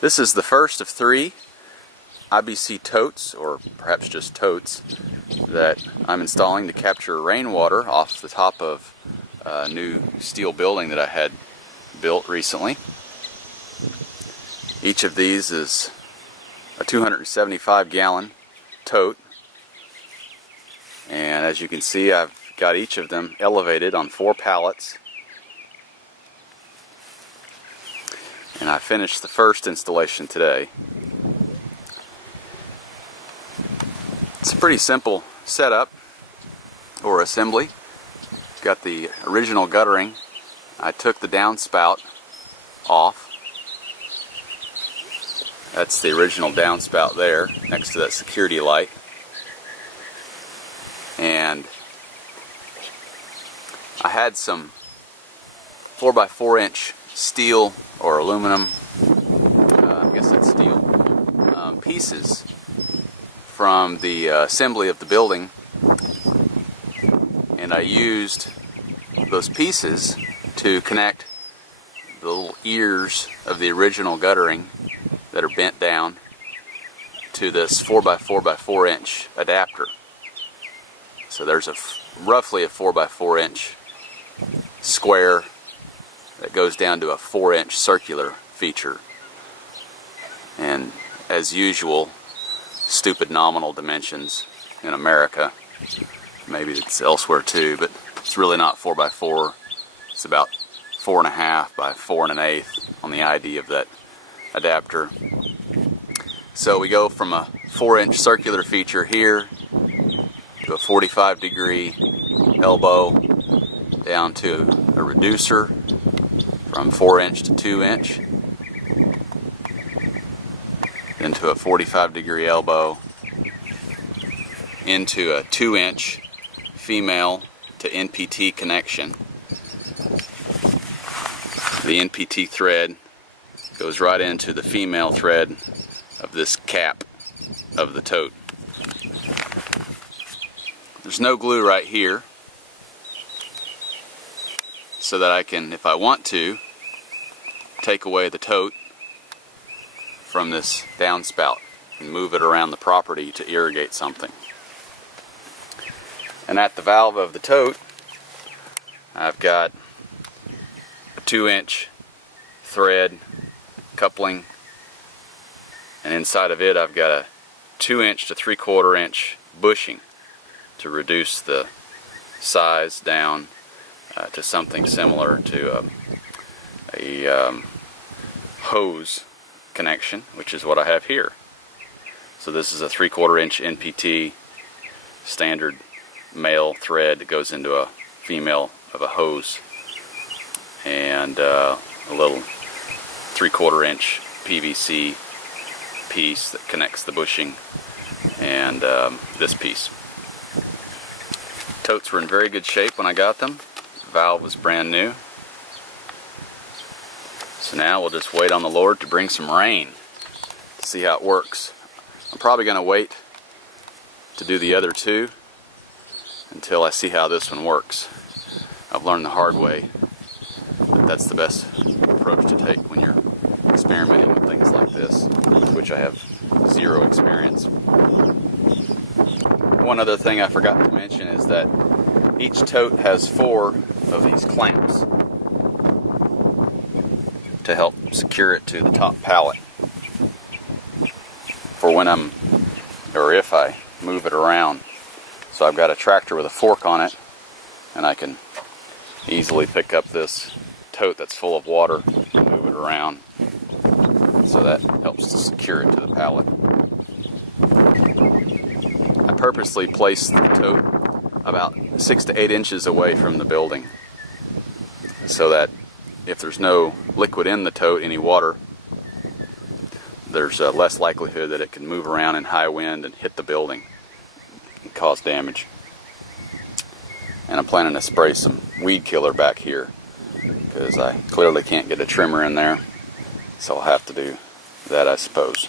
This is the first of 3 IBC totes, or perhaps just totes, that I'm installing to capture rainwater off the top of a new steel building that I had built recently. Each of these is a 275-gallon tote, and as you can see, I've got each of them elevated on 4 pallets. And I finished the first installation today. It's a pretty simple setup or assembly. It's got the original guttering. I took the downspout off. That's the original downspout there next to that security light. And I had some 4x4 inch steel or aluminum, I guess that's steel, pieces from the assembly of the building, and I used those pieces to connect the little ears of the original guttering that are bent down to this 4x4 inch adapter. So there's roughly a 4x4 inch square that goes down to a 4-inch circular feature. And as usual, stupid nominal dimensions in America. Maybe it's elsewhere too, but it's really not 4x4. It's about 4.5 by 4 1/8 on the ID of that adapter. So we go from a 4-inch circular feature here to a 45-degree elbow down to a reducer from 4-inch to 2-inch, into a 45-degree elbow, into a 2-inch female to NPT connection. The NPT thread goes right into the female thread of this cap of the tote. There's no glue right here, so that I can, if I want to, take away the tote from this downspout and move it around the property to irrigate something. And at the valve of the tote, I've got a 2-inch thread coupling, and inside of it I've got a 2-inch to 3/4 inch bushing to reduce the size down to something similar to a hose connection, which is what I have here. So this is a 3/4 inch NPT standard male thread that goes into a female of a hose, and a little 3/4 inch PVC piece that connects the bushing and this piece. Totes were in very good shape when I got them. The valve was brand new. So now we'll just wait on the Lord to bring some rain to see how it works. I'm probably going to wait to do the other 2 until I see how this one works. I've learned the hard way that that's the best approach to take when you're experimenting with things like this, with which I have 0 experience. One other thing I forgot to mention is that each tote has 4 of these clamps to help secure it to the top pallet for when if I move it around. So I've got a tractor with a fork on it, and I can easily pick up this tote that's full of water and move it around. So that helps to secure it to the pallet. I purposely placed the tote about 6 to 8 inches away from the building, so that if there's no liquid in the tote, any water, there's less likelihood that it can move around in high wind and hit the building and cause damage. And I'm planning to spray some weed killer back here, because I clearly can't get a trimmer in there, so I'll have to do that, I suppose.